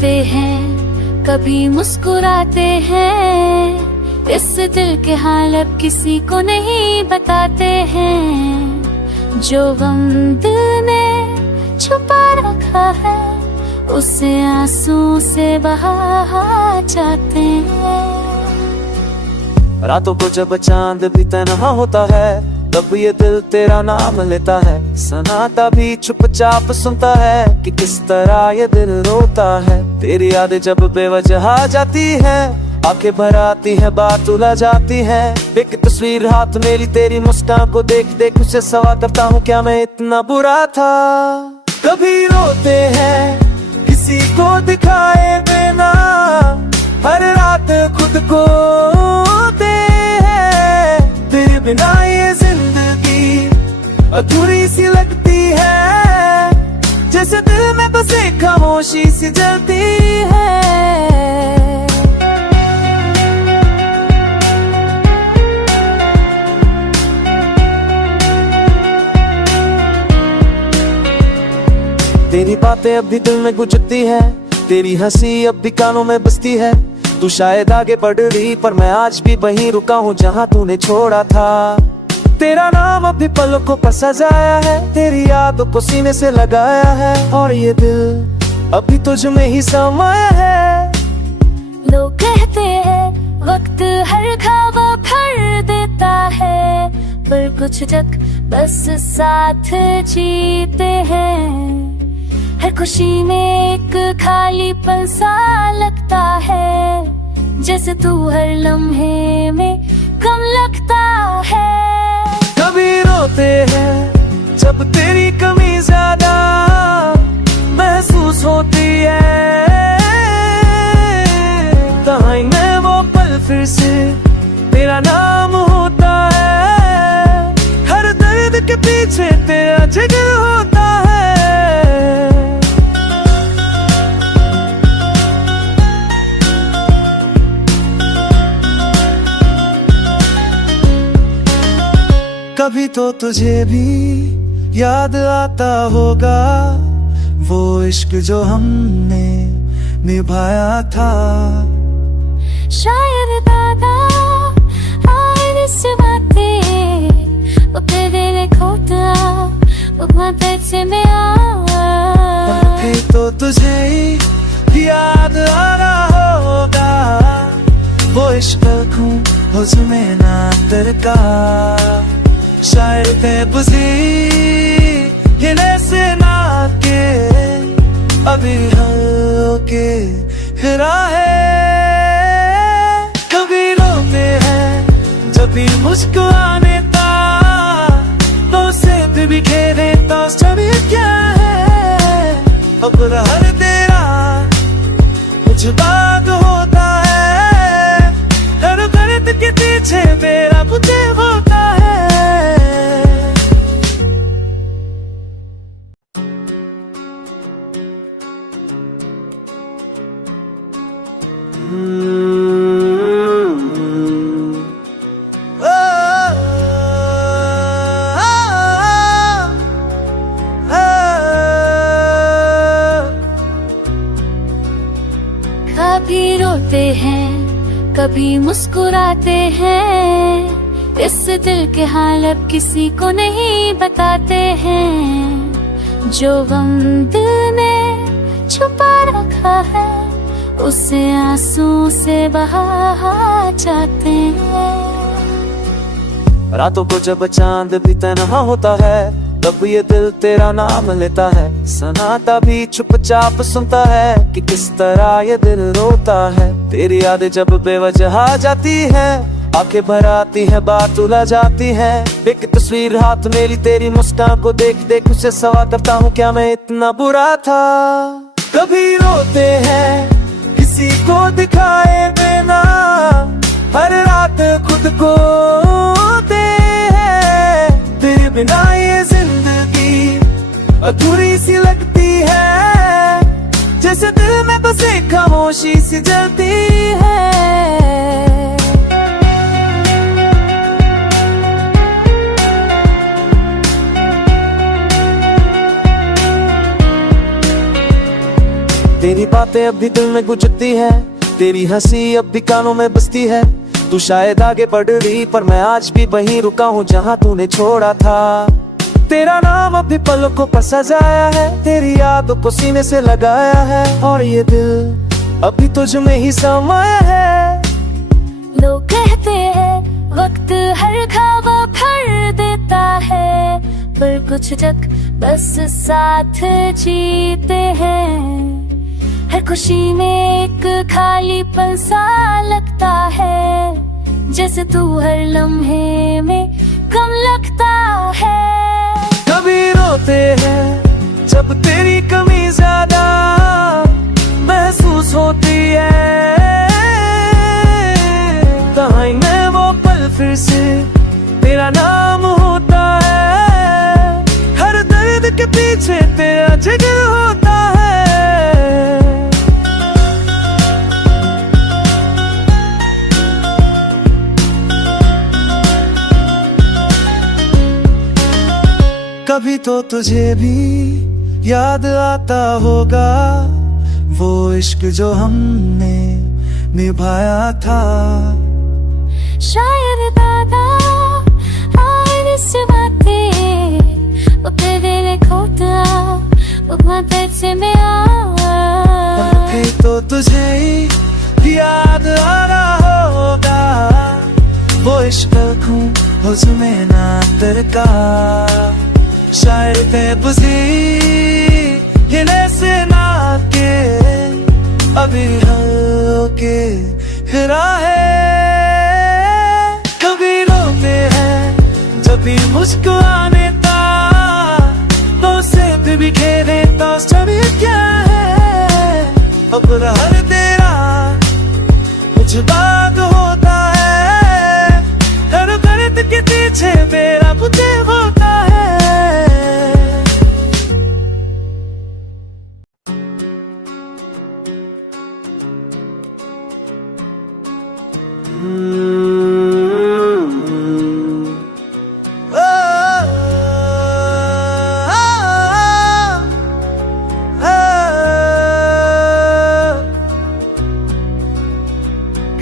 रोते हैं कभी मुस्कुराते हैं, इस दिल के हाल अब किसी को नहीं बताते हैं। जो गम दिल ने छुपा रखा है उसे आंसू से बहा जाते हैं। रातों को जब चांद भी तन्हा होता है तब ये दिल तेरा नाम लेता है। सन्नाटा भी चुपचाप सुनता है कि किस तरह ये दिल रोता है। तेरी यादें जब बेवजह आ जाती है, आंखें भर आती है, बात उलझ जाती है। एक तस्वीर हाथ मेरी तेरी मुस्कान को देख देख उसे सवाल करता हूँ, क्या मैं इतना बुरा था। कभी रोते हैं किसी को दिखाए बिना, हर रात खुद को दे है। तेरे बिना ये जिंदगी अधूरी सी लगती है, जैसे दिल में बस एक खामोशी सी जलती है। तेरी बातें अब भी दिल में गुजरती है, तेरी हंसी अब भी कानों में बसती है। तू शायद आगे बढ़ रही पर मैं आज भी वहीं रुका हूँ जहाँ तूने छोड़ा था। तेरा नाम अब भी पलकों पर सजाया है, तेरी यादों को सीने से लगाया है, और ये दिल अभी तुझ में ही समाया है। लोग कहते हैं वक्त हर ख्वाब भर देता है, पर कुछ जग बस साथ जीते हैं। हर खुशी में एक खालीपन सा लगता है, जैसे तू हर लम्हे में कम लगता है। कभी रोते हैं जब तेरी कमी ज्यादा महसूस होती है, तन्हाई में वो पल फिर से तेरा नाम होता है। हर दर्द के पीछे तेरा जिगर होता है। कभी तो तुझे भी याद आता होगा वो इश्क जो हमने निभाया था। शायद दादा आए इस बातें वो तेरे खोता वो मदद में कभी तो तुझे ही याद आ रहा होगा वो इश्क खूं हुस्न ना तरका। शायर थे बुझी हिले से ना के अभी के हिरा है। कभी रोते हैं जब भी मुस्कुराने ता तो से भी खेरे तो सभी क्या है। अब हर तेरा कुछ बात होता है, हर दर्द के पीछे मेरा मुझे होता है। कभी रोते हैं कभी मुस्कुराते हैं, इस दिल के हाल अब किसी को नहीं बताते हैं। जो गम दिल ने छुपा रखा है उसे आंसू से बहा जाते हैं। रातों को जब चांद भी तन्हा होता है तब ये दिल तेरा नाम लेता है। सन्नाटा भी चुपचाप सुनता है कि किस तरह ये दिल रोता है। तेरी यादें जब बेवजह आ जाती है, आंखें भर आती है, बात उलझ जाती है। एक तस्वीर हाथ मेरी तेरी मुस्कान को देख देख उसे सवाल करता हूँ, क्या मैं इतना बुरा था। कभी रोते हैं किसी को दिखाए बिना, हर रात खुद को दे है। तेरे बिना ये जिंदगी अधूरी सी लगती है, जैसे दिल में बस एक खामोशी सी जलती है। तेरी बातें अब भी दिल में गुजरती है, तेरी हंसी अब भी कानों में बसती है। तू शायद आगे बढ़ रही पर मैं आज भी वहीं रुका हूँ जहाँ तूने छोड़ा था। तेरा नाम अब भी पलकों पर सजाया है, तेरी यादों को सीने से लगाया है, और ये दिल अभी तुझ में ही समाया है। लोग कहते हैं वक्त हर ख्वाब भर देता है, पर कुछ जग बस साथ जीते हैं। हर खुशी में एक खालीपन सा लगता है, जैसे तू हर लम्हे में कम लगता है। कभी रोते हैं जब तेरी कमी ज्यादा महसूस होती है, तन्हाई में वो पल फिर से तेरा नाम होता है। हर दर्द के पीछे तेरा जिगर होता है। कभी तो तुझे भी याद आता होगा वो इश्क जो हमने निभाया था। शायर दादा आए से बातें वो तेरे खोता वो माथे से मैं कभी तो तुझे ही याद आ रहा होगा वो इश्क खूं उसमें ना तरका। शायर बेबसी हिले से ना के अभी हल्के हिरा है। कभी रोते हैं जब भी मुस्कुराने ता तो से भी खेले तो सभी क्या है। अब हर तेरा कुछ बात होता है, हर दर्द के पीछे मेरा बुझे होता है।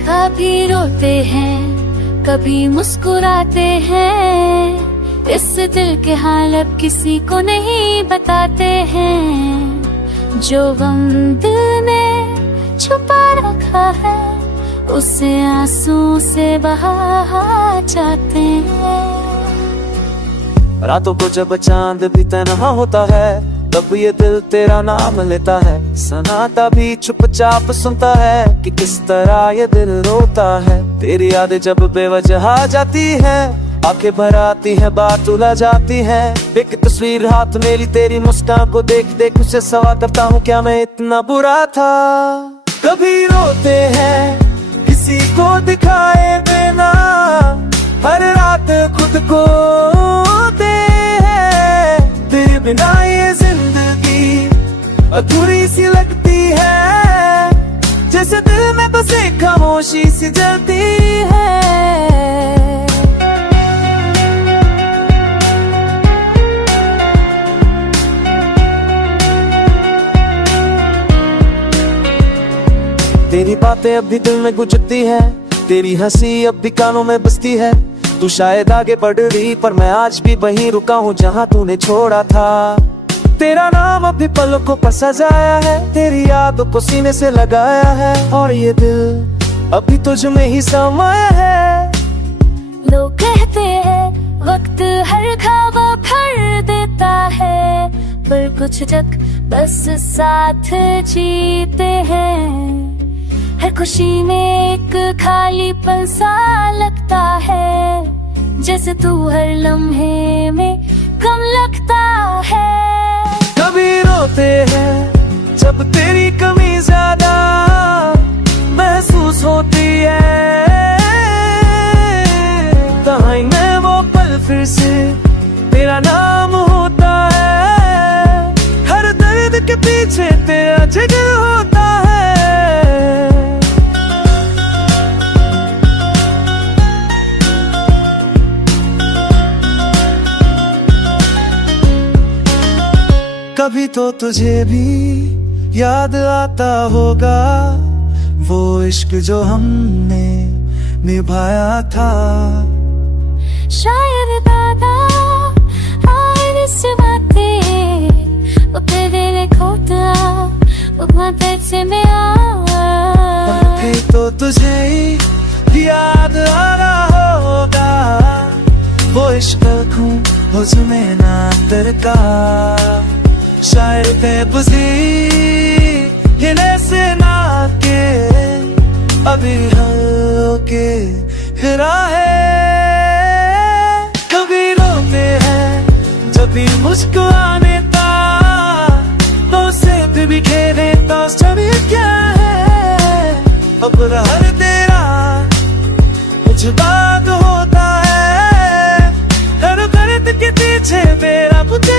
कभी रोते हैं कभी मुस्कुराते हैं, इस दिल के हाल अब किसी को नहीं बताते हैं। जो गम दिल ने छुपा रखा है उसे आंसू से बहा जाते हैं। रातों को जब चांद भी तन्हा होता है तब ये दिल तेरा नाम लेता है। सन्नाटा भी चुपचाप सुनता है कि किस तरह ये दिल रोता है। तेरी यादें जब बेवजह आ जाती हैं, आंखें भर आती हैं, बात उलझ जाती हैं। एक तस्वीर हाथ मेरी तेरी मुस्कान को देख देख उसे सवाल करता हूँ क्या मैं इतना बुरा था। कभी रोते हैं किसी को दिखाए बिना, हर रात खुद को दे हैं। तेरे बिना ये जिंदगी अधूरी सी लगती है, जैसे दिल में बस एक खामोशी सी जलती है। तेरी बातें अब भी दिल में गुजरती है, तेरी हंसी अब भी कानों में बसती है। तू शायद आगे बढ़ रही पर मैं आज भी वहीं रुका हूँ जहाँ तूने छोड़ा था। तेरा नाम अब भी पलकों पर सजाया है, तेरी यादों को सीने से लगाया है, और ये दिल अभी तुझ में ही समाया है। लोग कहते हैं वक्त हर ख्वाब भर देता है, पर कुछ जग बस साथ जीते हैं। हर खुशी में एक खालीपन सा लगता है, जैसे तू हर लम्हे में कम लगता है। कभी रोते हैं जब तेरी कमी ज्यादा महसूस होती है, तन्हाई में वो पल फिर से तेरा नाम होता है। हर दर्द के पीछे तेरा जिगर होता है। कभी तो तुझे भी याद आता होगा वो इश्क जो हमने निभाया था। शायर दादा आए से बातें वो तेरे खोता वो से में थे तो तुझे ही याद आ रहा होगा वो इश्क खूं हुस्न ना तरका। शायर थे बुझी हिले से ना के अभी के हिरा है। कभी रोते हैं जब भी मुस्कुराने ता तो से भी खेले तो सभी क्या है। अब हर तेरा कुछ बात होता है हर दर्द के पीछे मेरा मुझे